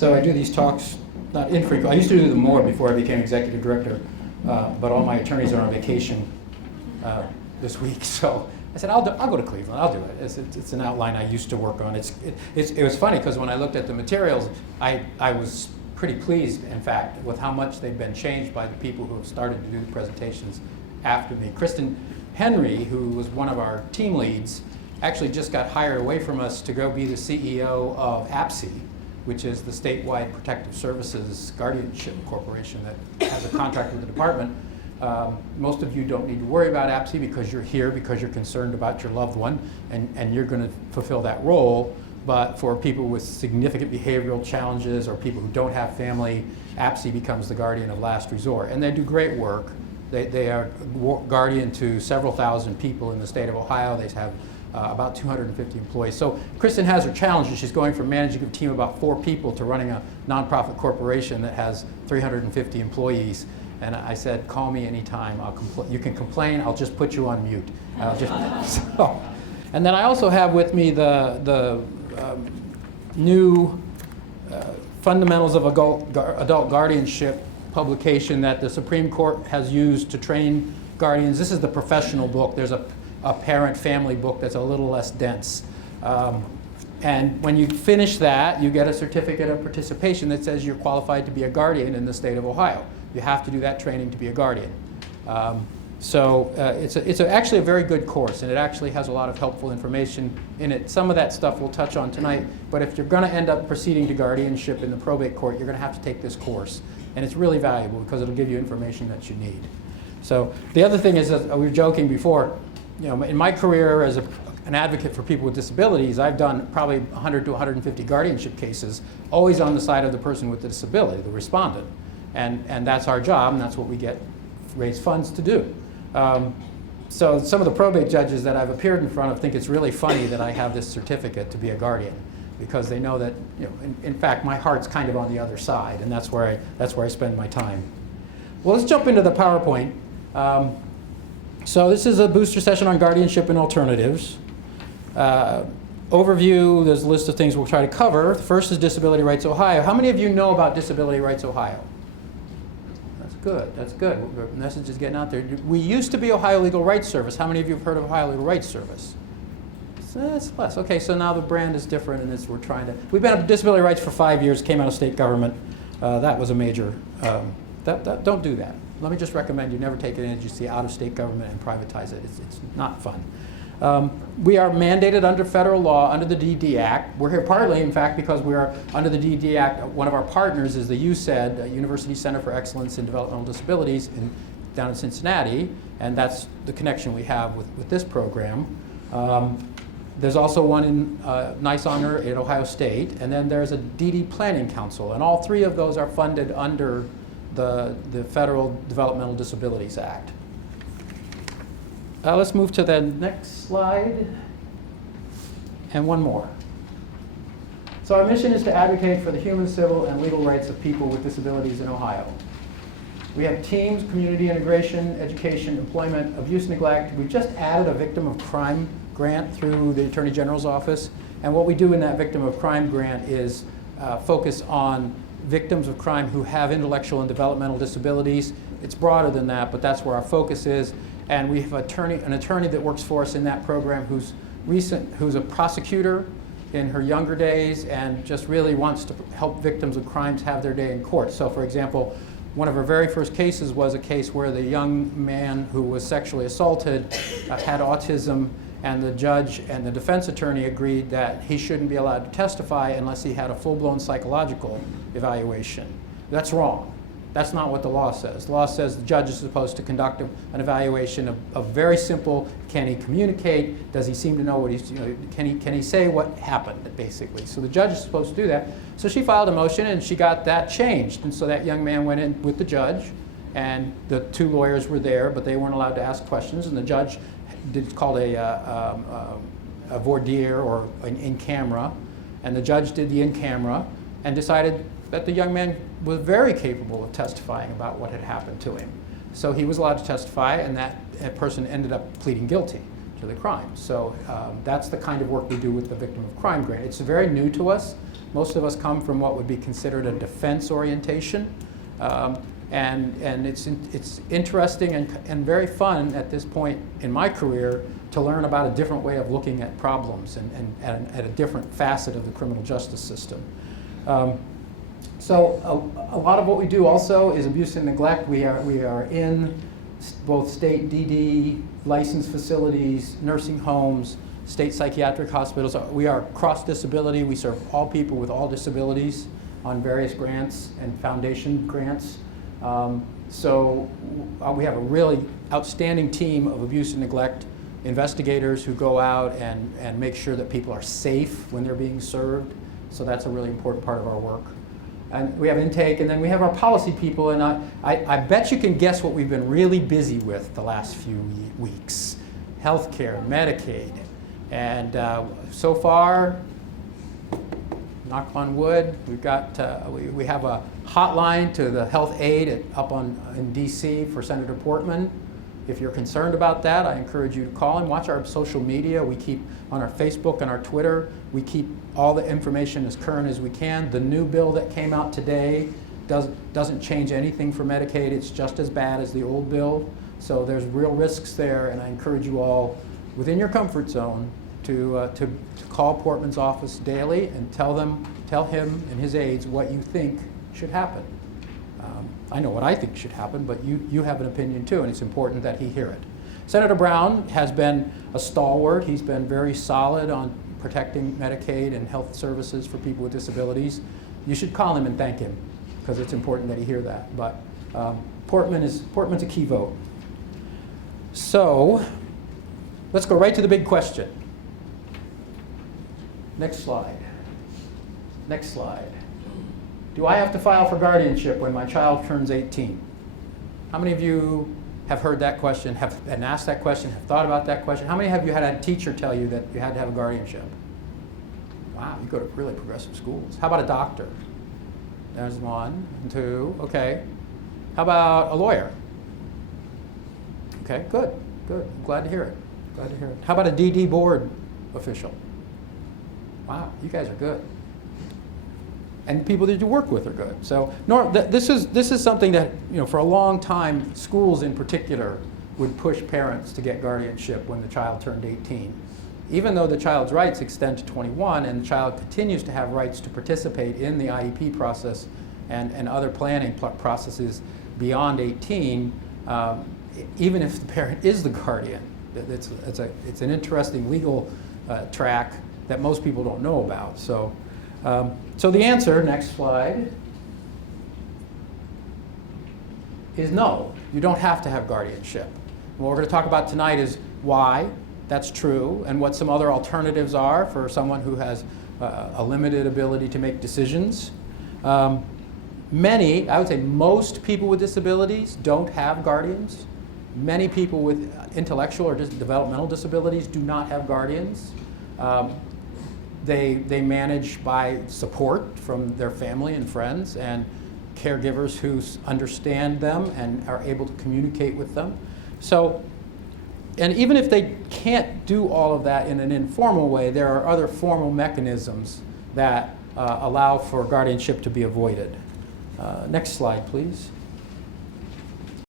So I do these talks, not infrequently. I used to do them more before I became executive director, but all my attorneys are on vacation this week. So I said, I'll go to Cleveland. I'll do it. It's an outline I used to work on. It was funny because when I looked at the materials, I was pretty pleased, in fact, with how much they've been changed by the people who have started to do the presentations after me. Kristen Henry, who was one of our team leads, actually just got hired away from us to go be the CEO of APSI, which is the statewide protective services guardianship corporation that has a contract with the department. Most of you don't need to worry about APSI because you're here because you're concerned about your loved one and you're going to fulfill that role. But for people with significant behavioral challenges or people who don't have family, APSI becomes the guardian of last resort. And they do great work. They are guardian to several thousand people in the state of Ohio. They have about 250 employees. So Kristen has her challenges. She's going from managing a team of about 4 people to running a nonprofit corporation that has 350 employees. And I said, call me anytime. You can complain. I'll just put you on mute. And then I also have with me the new Fundamentals of Adult Guardianship publication that the Supreme Court has used to train guardians. This is the professional book. There's a parent-family book that's a little less dense. And when you finish that, you get a certificate of participation that says you're qualified to be a guardian in the state of Ohio. You have to do that training to be a guardian. It's actually a very good course, and it actually has a lot of helpful information in it. Some of that stuff we'll touch on tonight, but if you're going to end up proceeding to guardianship in the probate court, you're going to have to take this course. And it's really valuable because it'll give you information that you need. So the other thing is, we were joking before, in my career as an advocate for people with disabilities, I've done probably 100 to 150 guardianship cases, always on the side of the person with the disability, the respondent. And that's our job, and that's what we raise funds to do. So some of the probate judges that I've appeared in front of think it's really funny that I have this certificate to be a guardian, because they know that, in fact, my heart's kind of on the other side, and that's where I spend my time. Well, let's jump into the PowerPoint. So this is a booster session on guardianship and alternatives. Overview, there's a list of things we'll try to cover. First is Disability Rights Ohio. How many of you know about Disability Rights Ohio? Good, that's good. The message is getting out there. We used to be Ohio Legal Rights Service. How many of you have heard of Ohio Legal Rights Service? It's less. Okay, so now the brand is different, and we've been up disability rights for 5 years, came out of state government. That was a major, don't do that. Let me just recommend you never take an agency out of state government and privatize it. It's not fun. We are mandated under federal law, under the DD Act. We're here partly, in fact, because we are under the DD Act. One of our partners is the UCED, University Center for Excellence in Developmental Disabilities down in Cincinnati, and that's the connection we have with this program. There's also one in Nice Honor at Ohio State, and then there's a DD Planning Council, and all 3 of those are funded under the Federal Developmental Disabilities Act. Let's move to the next slide, and one more. So our mission is to advocate for the human, civil, and legal rights of people with disabilities in Ohio. We have teams, community integration, education, employment, abuse, neglect. We've just added a victim of crime grant through the Attorney General's office, and what we do in that victim of crime grant is focus on victims of crime who have intellectual and developmental disabilities. It's broader than that, but that's where our focus is. And we have an attorney that works for us in that program who's a prosecutor in her younger days and just really wants to help victims of crimes have their day in court. So for example, one of her very first cases was a case where the young man who was sexually assaulted had autism, and the judge and the defense attorney agreed that he shouldn't be allowed to testify unless he had a full-blown psychological evaluation. That's wrong. That's not what the law says. The law says the judge is supposed to conduct an evaluation of very simple, can he communicate? Does he seem to know what he's, can he say what happened, basically? So the judge is supposed to do that. So she filed a motion and she got that changed. And so that young man went in with the judge, and the 2 lawyers were there, but they weren't allowed to ask questions, and the judge did called a voir dire, or an in-camera, and the judge did the in-camera and decided that the young man was very capable of testifying about what had happened to him. So he was allowed to testify, and that person ended up pleading guilty to the crime. So that's the kind of work we do with the Victim of Crime Grant. It's very new to us. Most of us come from what would be considered a defense orientation. And it's interesting and very fun at this point in my career to learn about a different way of looking at problems and at a different facet of the criminal justice system. So a lot of what we do also is abuse and neglect. We are in both state DD licensed facilities, nursing homes, state psychiatric hospitals. We are cross-disability. We serve all people with all disabilities on various grants and foundation grants. So we have a really outstanding team of abuse and neglect investigators who go out and make sure that people are safe when they're being served. So that's a really important part of our work. And we have intake, and then we have our policy people, and I bet you can guess what we've been really busy with the last few weeks. Healthcare, Medicaid, and so far, knock on wood, we've got, we have a hotline to the health aide in DC for Senator Portman. If you're concerned about that, I encourage you to call him. Watch our social media. We keep on our Facebook and our Twitter. We keep all the information as current as we can. The new bill that came out today doesn't change anything for Medicaid. It's just as bad as the old bill. So there's real risks there, and I encourage you all, within your comfort zone, to call Portman's office daily and tell him and his aides what you think should happen. I know what I think should happen, but you have an opinion too, and it's important that he hear it. Senator Brown has been a stalwart. He's been very solid on protecting Medicaid and health services for people with disabilities. You should call him and thank him, because it's important that he hear that. But Portman's a key vote. So let's go right to the big question. Next slide. Next slide. Do I have to file for guardianship when my child turns 18? How many of you have heard that question, have been asked that question, have thought about that question? How many have you had a teacher tell you that you had to have a guardianship? Wow, you go to really progressive schools. How about a doctor? There's one, and two, okay. How about a lawyer? Okay, good. I'm glad to hear it. How about a DD board official? Wow, you guys are good. And people that you work with are good. So this is something that, for a long time, schools in particular would push parents to get guardianship when the child turned 18. Even though the child's rights extend to 21 and the child continues to have rights to participate in the IEP process and other planning processes beyond 18, even if the parent is the guardian. It's an interesting legal track that most people don't know about. So the answer, next slide, is no. You don't have to have guardianship. What we're going to talk about tonight is why that's true and what some other alternatives are for someone who has a limited ability to make decisions. Many, I would say most people with disabilities don't have guardians. Many people with intellectual or developmental disabilities do not have guardians. They manage by support from their family and friends and caregivers who understand them and are able to communicate with them. So, and even if they can't do all of that in an informal way, there are other formal mechanisms that allow for guardianship to be avoided. Next slide, please.